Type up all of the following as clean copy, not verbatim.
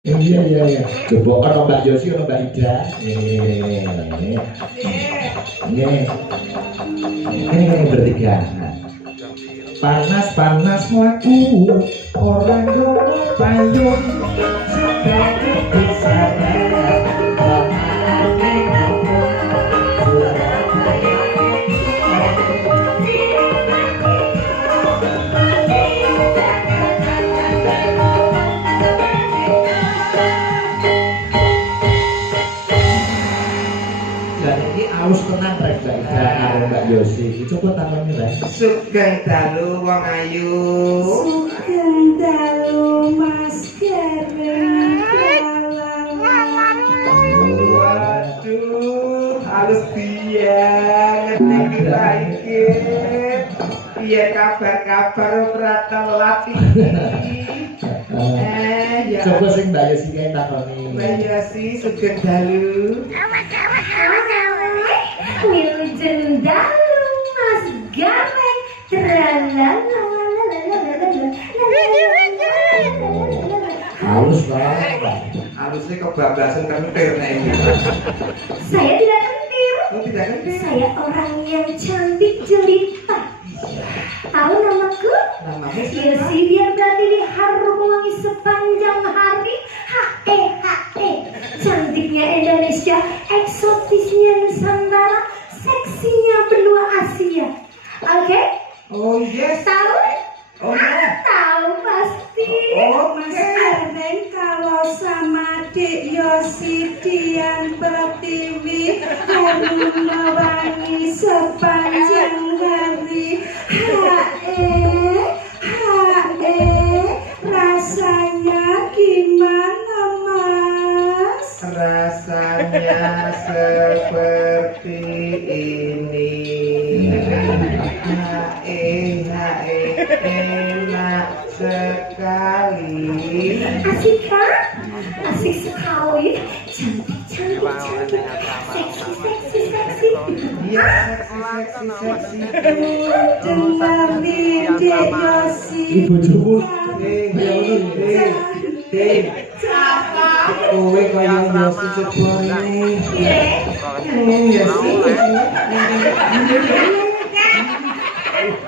Iya iya iya. Coba ono Mbak Yosi, ono Mbak Ida. Bertiga. Panas-panas mlaku orang dono payung sebagai bisa harus tenang rek Mbak Yosi. Coba tangannya rek. Sugeng dalu wong ayu. Sugeng dalu Mas Kevin. Waduh, halus biyen kita iki. Piye kabar-kabar Prata Lati? Ya. Coba sing Mbak Yosi kae takoni. Mbak Yosi sugeng dalu. Wilujeng dalu Mas Gamek. Halus banget. Halusnya kebablasan kentir nek ini. Saya tidak kentir. Oh, tidak kentir. Saya orang yang cantik jelita. Tahu namaku? Namamu Yosi biar berarti di harum wangi sepanjang hari. Cantiknya Indonesia, eksotisnya Nusantara, seksinya benua Asia. Oke? Oh yes. Tahu? Oh ya. Tahu pasti. Oh, Mas Erwin kalau sama Dik Yosi Dian Pertiwi harum wangi sepanjang hari. Rasanya gimana Mas? Rasanya seperti ini. Enak sekali. Asik kan? Asik sekali. Cantik. Seksi. Iya, seksi. Dengar nih Dek Yosi. Ibu jumut. Siapa? Kowe kaya Yosi coba ini. Yosi.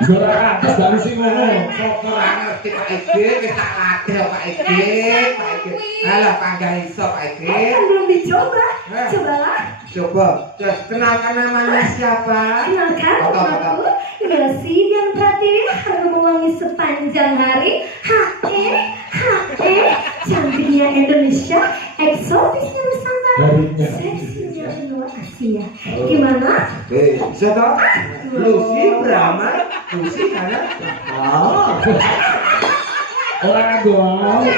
Zora atas baru sih ngomong. Kok ora ngerti Pak Ege, wis tak latih Pak Ege. Alah panggah iso Pak Ege. Kan belum dicoba. Cobalah. Coba, kenalkan namanya siapa? Kenalkan namaku Yosi Dian Pratiwi harum wangi sepanjang hari. Cantiknya Indonesia, eksotisnya Nusantara, seksinya benua Asia. Gimana? Bisa toh? Lucy Brahma, Lucy mana? Orang agong.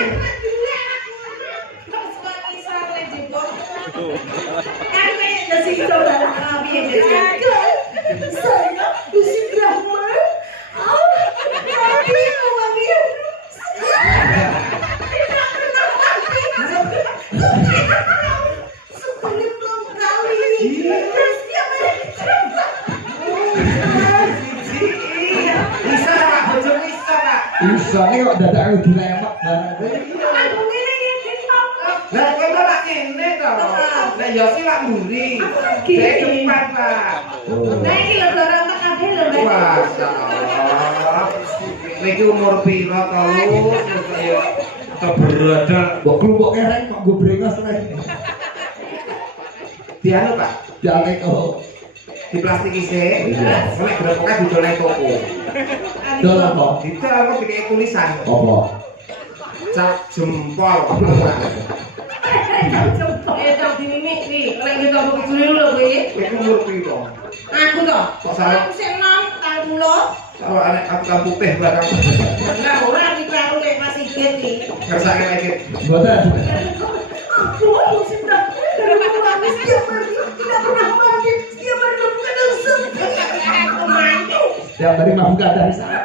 Saya Lucy Brahma. Bisa nih kok dadak dilemak banget. Lah kowe lak kene to. Lah Yosi lak mburi. Dek depan, Pak. Nah iki lho Dora tak kabeh lho, Mbak. Masyaallah. Niki umur pira to, Lu? Kaya keberadaan Mbok klumpuk kereng kok gue brengos rek. dianu, Pak. Dialek kok. Di plastik isih. Nek grepoknya didol nang toko. Dol apa? Didol apa dikek tulisan. Apa? Cap jempol. Tak dinimik iki, lek kita kok juri lho kowe. Iku umur pira? Aku to. Kok salah? Aku sing nom, tarulo. Kalau anak aku putih barang. Lah ora dikaru lek Mas Igit iki. Kersake lagi. Mboten. Aku Lucy Brahma dari wangi setiap hari tidak pernah mandi, setiap hari berkadang Setiap hari mabuk dari saat.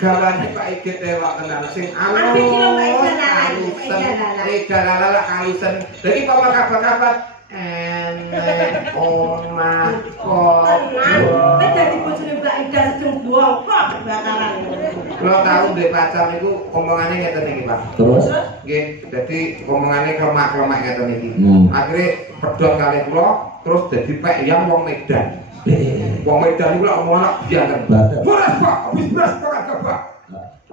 Gawane Pak Igit ewak tenan sing Tapi kira Mbak Ida kalusan. Kalusan. Jadi apa kabar-kabar? Enek omah kok. Tenang, kowe dadi bojone Mbak Ida sedeng bongkok bakaran. Kalau tahu dari pacar itu omongannya ngeten iki, Pak. Terus? Nggih, dadi omongannya klemak-klemak ngeten iki. Akhire pedhot kali kula terus dadi pek yang wong Medan. Wong Medan iku lak omong anak bianten. Beras, Pak. Habis beras Pak.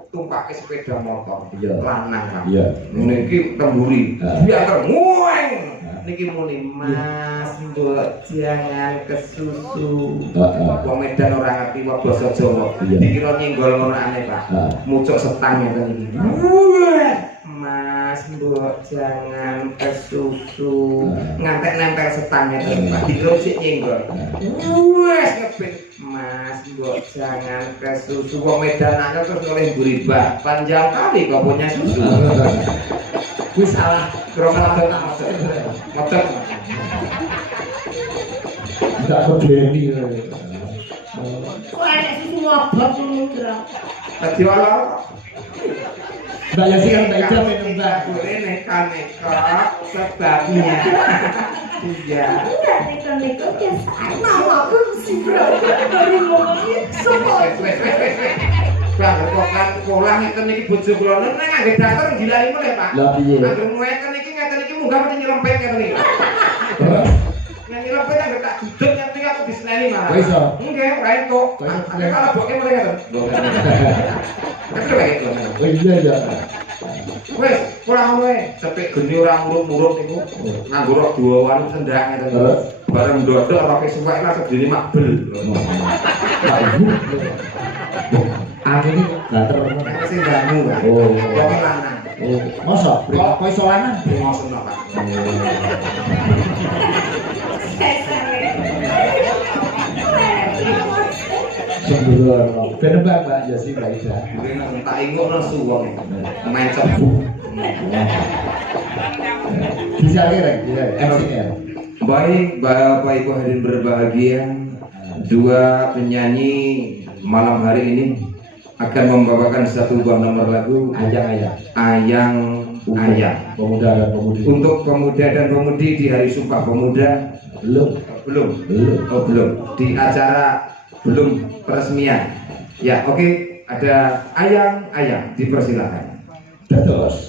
Tumpake sepeda motor. Lanang, Pak. Iya. Niki temburi. Bianten ngueng. Niki muni Mas, mbok jangan kesusu. Wong Medan ora ngerti wae basa Jawa. Dikira nyenggol ngono aneh, Pak. Mucuk setang ngeten iki. Mas, mbok jangan kesusu. Ngantek nempel setang ngeten, Pak. Dikira sik nyenggol. Wes ngebet. Mas, mbok jangan kesusu. Wong Medan aja terus oleh mburi bak. Panjang kali kok punya susu. Kuwi salah. Kromo motor. Enggak pedeni. Kok enek susu mabok ngono. Tadi ora. Mbak Yasi kan Mbak Ida minum Mbak. Boleh neka-neka sebabnya. Iya. Enggak neko-neko biasaan. Mamaku si bro. Dari ngomongin semua. Bang, kok kan sekolah ngeten iki bojo kula nang ngangge dasar gilani meneh, Pak. Lah piye? Angger ngeten iki ngeten iki munggah mesti nyelempet ngeten iki. Yang nyelempet angger tak duduk nyanti aku diseneni malah. Kok iso? Nggih, ora entuk. Tapi kalau boke mulai ngeten. Tapi lagi itu. Oh iya ya. Wes, kurang ngono ae. Cepet geni ora murut-murut niku. Nganggo rok duawan sendak ngeten. Terus Bareng ndodok roke suwek lah sedene makbel. Angin ini gak terlalu. Sing banyu, Pak. Oh. Wong lanang. Oh, masa? Kok iso lanang? Ngosen Pak. Sembrono. Ben Mbak Yasi Mbak Ida. Mungkin tak ingokno suwong. Main cebu. Bisa kira, MC-nya. Baik, Bapak Ibu hadirin berbahagia, dua penyanyi malam hari ini akan membawakan satu buah nomor lagu Ayang Pemuda dan Pemudi. untuk pemuda dan pemudi di hari Sumpah Pemuda. Belum. Di acara belum peresmian. Ya, oke, ada Ayang, dipersilakan. Terus.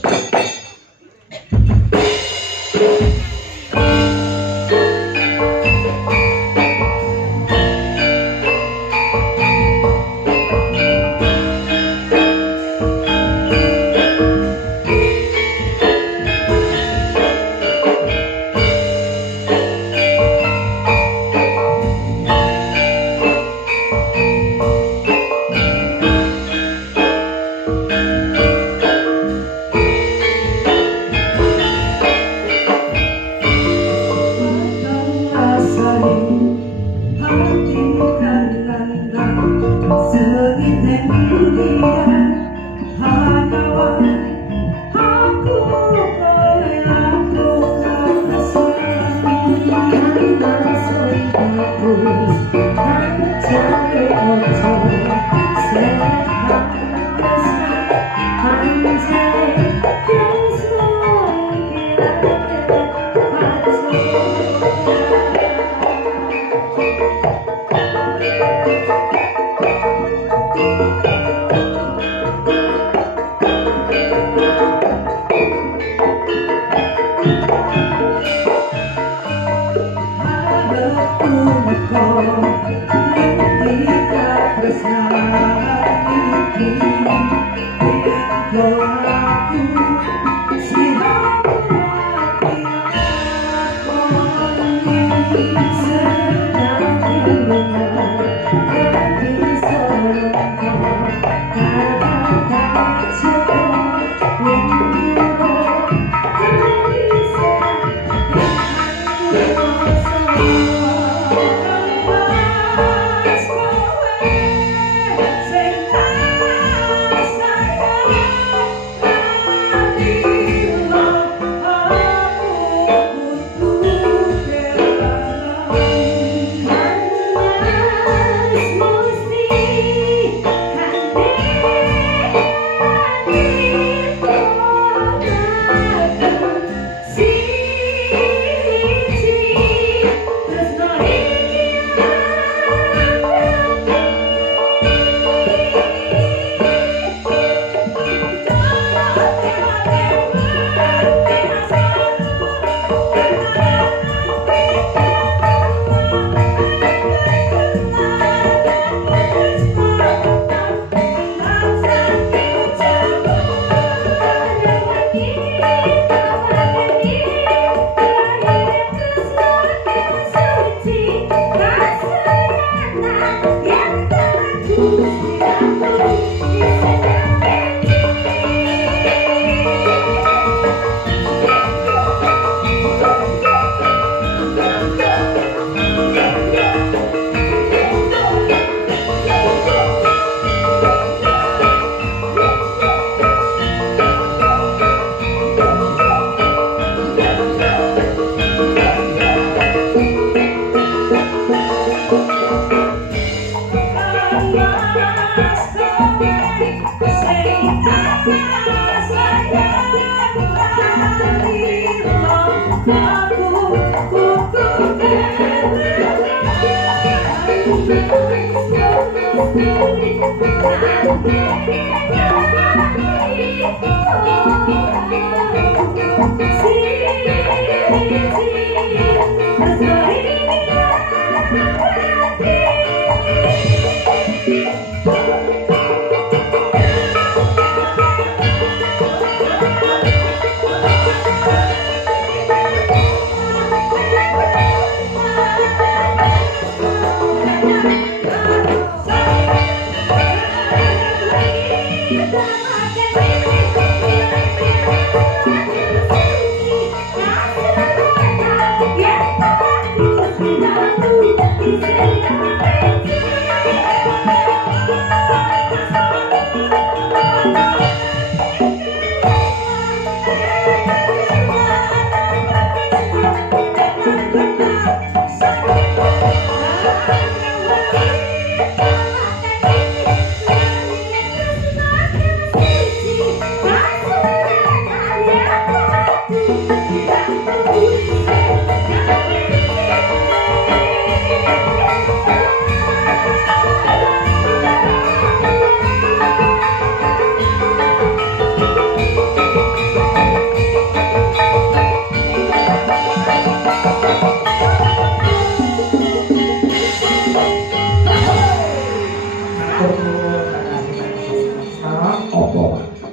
Apa?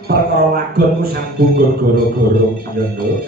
Perkara lagonmu sambung goro-goro ya, Nduk.